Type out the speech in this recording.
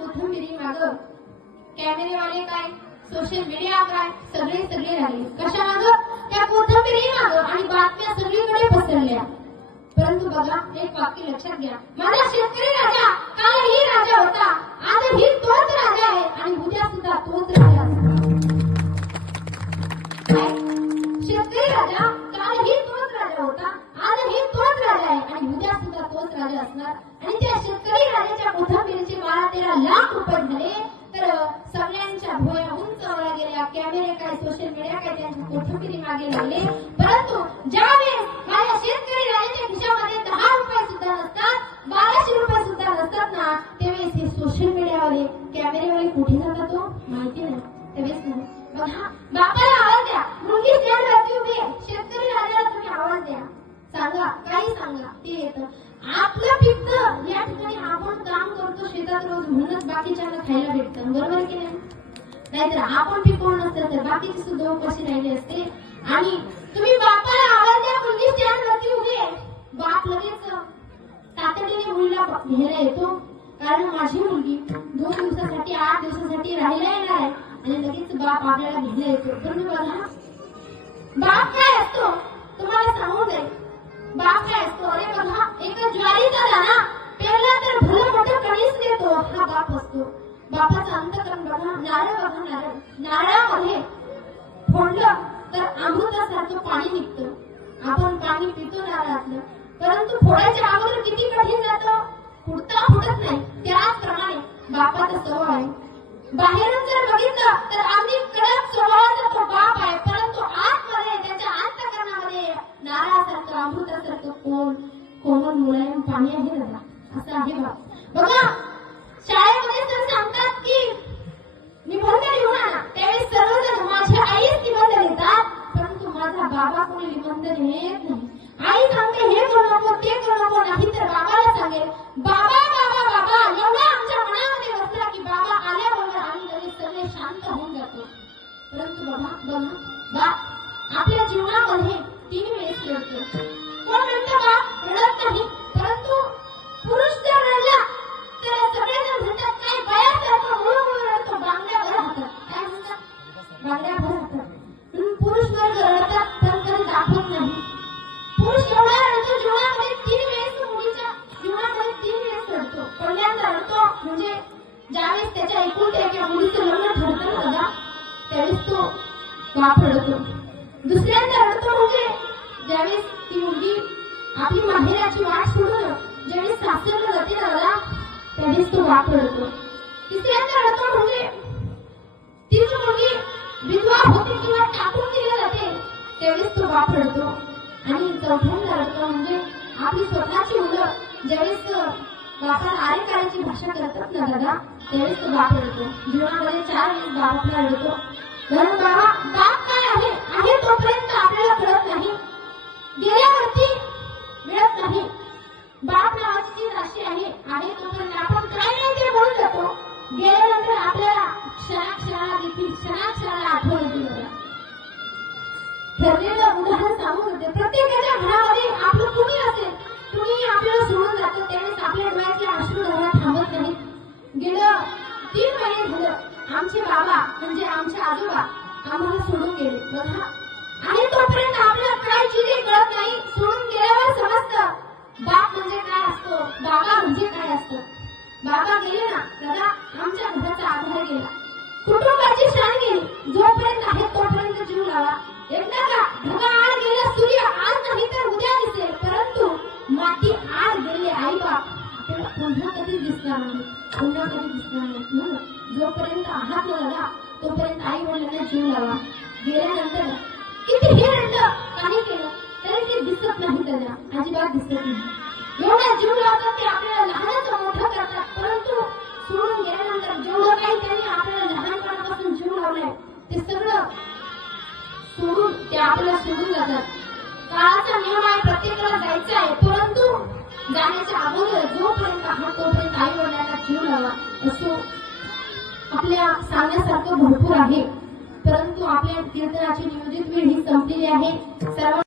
कोथिंबिरी माग कॅमेरेवाले काय? Social media काय? सगळे सगळे राहिले. कशा माग त्या कोथिंबिरी माग. आणि बातम्या सगळीकडे पसरल्या. परंतु बघा एक वाक्य लक्षात घ्या. माझा शेतकरी राजा कालही राजा होता. आजही तोच राजा आहे. आणि असणार. आणि त्या शेतकरी राजाच्या कोथंबिरीचे बारा तेरा लाख रुपये झाले. तर सगळ्यांच्या भोया उंचावल्या गेल्या. कॅमेरे काय सोशल मीडिया काय त्यांच्या कोथंबिरी मागे लागले. परंतु ज्यावेळेस माझ्या शेतकरी राजाच्या खिशामध्ये दहा रुपये सुद्धा नसतात बाराशे रुपये सुद्धा नसतात ना त्यावेळेस हे सोशल मीडियावाले कॅमेरेवाले कुठे जातात तो माहिती नाही. त्यावेळेस नाही. बघा बापाला आवाज द्या. मुलगी स्टँड वरती उभी आहे. शेतकरी राजाला तुम्ही आवाज द्या. सांगा काही सांगा. ते येतं. आपलं पिकतं या ठिकाणी आपण काम करतो शेतात रोज म्हणूनच बाकीच्यांना खायला भेटतं बरोबर की नाही नाहीतर आपण पिकवून नसतं तर बाकीचे सुद्धा उपाशी राहिले असते आणि तुम्ही बापाला आवाज द्या मुलगी स्टँड वरती उभी आहे बाप लगेच तातडीने मुलीला घ्यायला येतो कारण माझी मुलगी दोन दिवसासाठी आठ दिवसासाठी राहायला येणार आहे आणि लगेच बाप आपल्याला घ्यायला येतो पण बघा बाप काय असतो? तुम्हाला सांगू दे. बाप काय असतो? अरे बघा एक ज्वारीचा दाणा पेरला तर भलं मोठं कणीस देतो हा बाप असतो बापाचा अंतकरण बघा. नारळ बघा. नारळ नारळामध्ये फोडलं तर अमृतासारखं पाणी निघतं. आपण पाणी पितो नारळातलं परंतु फोडायच्या अगोदर किती कठीण जातं? फुटता फुटत नाही. त्याचप्रमाणे बापाचा स्वभाव आहे. बाहेरून जर बघितलं तर अगदी कडक स्वभावाचा तो बाप आहे. परंतु आतमध्ये त्याच्या अंतकरणामध्ये नारळासारखं अमृतासारखं कोण? कोमल मुलायम पाणी आहे दादा असं आहे बाप. बघा शाळेमध्ये तर सांगतात की निबंध लिहून आणा त्यावेळी सर्वजण माझ्या आईच निबंध लिहितात परंतु माझा बाबा कोणी निबंध लिहित नाही. आई सांगते हे करू नको ते करू नको नाही. तर बाबाला सांगेल बाबा बाप रडतो दुसऱ्यांदा रडतो म्हणजे ज्यावेळेस ती मुलगी आपली माहेराची वाट सोडून ज्यावेळेस सासऱ्याला जाते लागला त्यावेळेस तो बाप रडतो. तिसऱ्यांदा रडतो म्हणजे तीच मुलगी विधवा होते किंवा टाकून दिली जाते त्यावेळेस तो बाप रडतो. आणि चौथ्यांदा रडतो म्हणजे आपली स्वतःची मुलं ज्यावेळेस बापाला आरे काळाची भाषा करतात ना दादा त्यावेळेस तो बाप रडतो. जीवनामध्ये चार वेळेस बाप आपला रडतो. कारण बाबा बाप काय आहे? आहे तोपर्यंत आपल्याला कळत नाही. गेल्यावरती मिळत नाही. बाप नावाची राशी आहे. आहे तोपर्यंत आपण काय नाही ते बोलून जातो गेल्यानंतर आपल्याला क्षणाक्षणाला देखील क्षणाक्षणाला आठवण येते ठरलेलं उदाहरण सांगू होते प्रत्येकाच्या घरामध्ये आपलं कुणी असेल कुणी आपल्याला सोडून जातं. बघा आणि तोपर्यंत आपल्याला काय चीजे कळत नाही. सोडून गेल्यावर समजतं बाप म्हणजे काय असतो बाबा म्हणजे काय असतं. बाबा गेले ना दादा आमच्या घराचा आधार गेला. कुटुंबाची शान गेली जोपर्यंत आहे तोपर्यंत जीव लावा. एकदा का ढगा आड गेला सूर्य आज नाही तर उद्या दिसेल. परंतु माती आड गेले आई बाप आपल्याला पुन्हा कधीच दिसणार नाही. पुन्हा कधी दिसणार नाही. म्हणून जोपर्यंत आहात ना दादा तोपर्यंत आई वडिलांना जीव लावा. गेल्यानंतर किती हे रडलं काही केलं तरी ते दिसत नाही त्यांना. अजिबात दिसत नाही. एवढा जीव लावतात ते आपल्याला लहानाचं मोठं करतात परंतु सोडून गेल्यानंतर जेवढं काही त्यांनी आपल्याला लहानपणापासून जीव लावलाय ते सगळं सोडून ते आपल्याला सोडून जातात. काळाचा नियम आहे प्रत्येकाला जायचं आहे परंतु जाण्याच्या अगोदर जोपर्यंत आहात तोपर्यंत आई वडिलांना जीव लावा. असो आपल्या सांगण्यासारखं भरपूर आहे. परंतु आपल्या कीर्तनाची नियोजित वेळ ही संपलेली आहे. सर्व